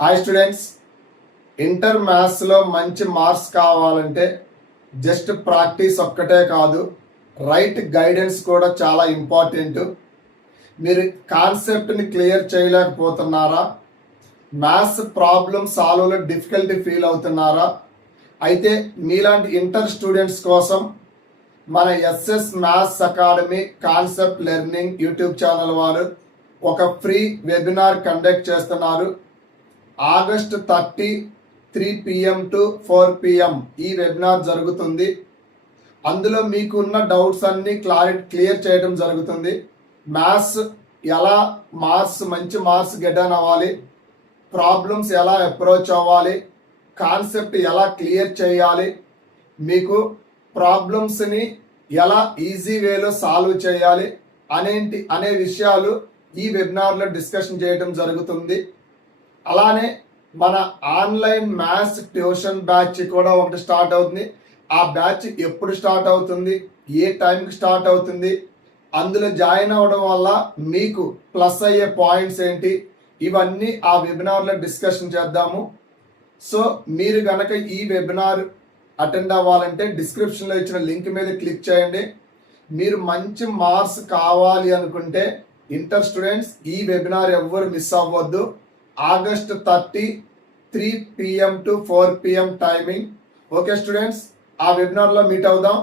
Hi students, inter మ్యాథ్స్లో మంచి marks కావాలంటే జస్ట్ ప్రాక్టీస్ ఒక్కటే కాదు, రైట్ గైడెన్స్ కూడా చాలా ఇంపార్టెంట్. మీరు కాన్సెప్ట్ని క్లియర్ చేయలేకపోతున్నారా? మ్యాథ్స్ ప్రాబ్లమ్ సాల్వ్లో డిఫికల్టీ ఫీల్ అవుతున్నారా? అయితే మీలాంటి ఇంటర్ స్టూడెంట్స్ కోసం మన SS maths academy concept learning YouTube channel వారు ఒక ఫ్రీ వెబినార్ కండక్ట్ చేస్తున్నారు. ఆగస్ట్ 30 3 PM to 4 PM ఈ వెబినార్ జరుగుతుంది. అందులో మీకున్న డౌట్స్ అన్ని క్లియర్ చేయడం జరుగుతుంది. మ్యాథ్స్ ఎలా మంచి మార్క్స్ గెట్ ఆన్ అవ్వాలి, ప్రాబ్లమ్స్ ఎలా అప్రోచ్ అవ్వాలి, కాన్సెప్ట్ ఎలా క్లియర్ చేయాలి, మీకు ప్రాబ్లమ్స్ని ఎలా ఈజీ వేలో సాల్వ్ చేయాలి అనే విషయాలు ఈ వెబినార్లో డిస్కషన్ చేయడం జరుగుతుంది. అలానే మన ఆన్లైన్ మ్యాథ్స్ ట్యూషన్ బ్యాచ్ కూడా ఒకటి స్టార్ట్ అవుతుంది. ఆ బ్యాచ్ ఎప్పుడు స్టార్ట్ అవుతుంది, ఏ టైంకి స్టార్ట్ అవుతుంది, అందులో జాయిన్ అవ్వడం వల్ల మీకు ప్లస్ అయ్యే పాయింట్స్ ఏంటి, ఇవన్నీ ఆ వెబినార్లో డిస్కషన్ చేద్దాము. సో మీరు కనుక ఈ వెబినార్ అటెండ్ అవ్వాలంటే డిస్క్రిప్షన్లో ఇచ్చిన లింక్ మీద క్లిక్ చేయండి. మీరు మంచి మార్క్స్ కావాలి అనుకుంటే ఇంటర్ స్టూడెంట్స్ ఈ వెబినార్ ఎవ్వరు మిస్ అవ్వద్దు. August 30 3 PM to 4 PM timing. Okay students, ఆ వెబినార్లో మీట్ అవుదాం.